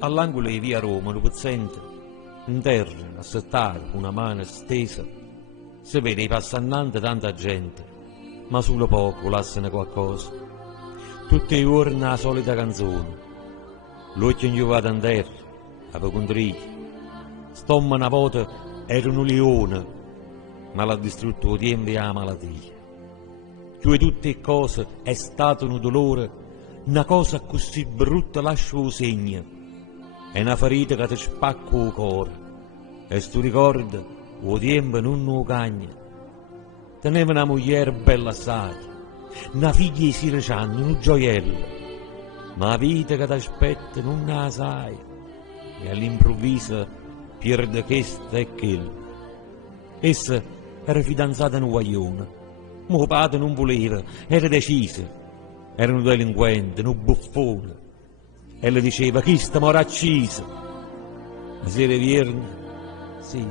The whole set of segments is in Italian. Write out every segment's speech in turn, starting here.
All'angolo di via Roma, lo pezzente, in terra, assettato, una mano stesa, si vede i passannanti tanta gente, ma solo poco lasciano qualcosa. Tutti i giorni la solita canzone, l'occhio ingiovato in terra, a pecondriglia. Stomma una volta era un leone, ma l'ha distrutto il tempo e la malattia. Cioè tutte le cose è stato un dolore, una cosa così brutta lascia un segno. È una ferita che ti spacca il cuore, e se tu ricordi, il tempo non lo cagna. Teneva una moglie bella assai, una figlia di 16 anni, un gioiello, ma la vita che ti aspetta non la sai, e all'improvviso pierde questo e quello. Essa era fidanzata in un guaglione, mio padre non voleva, era deciso, era un delinquente, un buffone. E le diceva, chi sta mora accisa? La sera viernes, sì,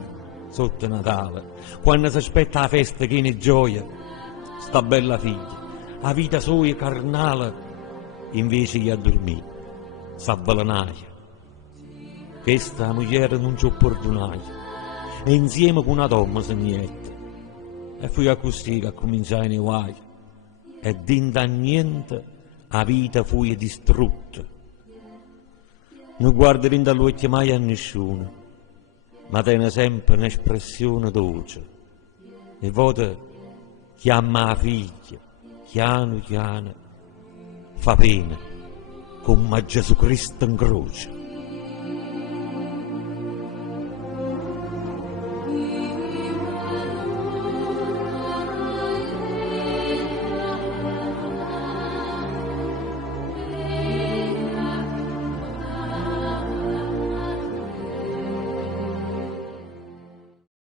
sotto Natale, quando si aspetta la festa che ne gioia, sta bella figlia, la vita sua carnale, invece di a dormire, s'avvelenaia. Questa moglie non ci opportunaia, e insieme con una donna se niente. E fu così che cominciai nei guai, e dinda niente la vita fu distrutta. Non guarda dall'occhio mai a nessuno, ma tiene sempre un'espressione dolce. E vota chiama la figlia, piano piano, fa pena, come Gesù Cristo in croce.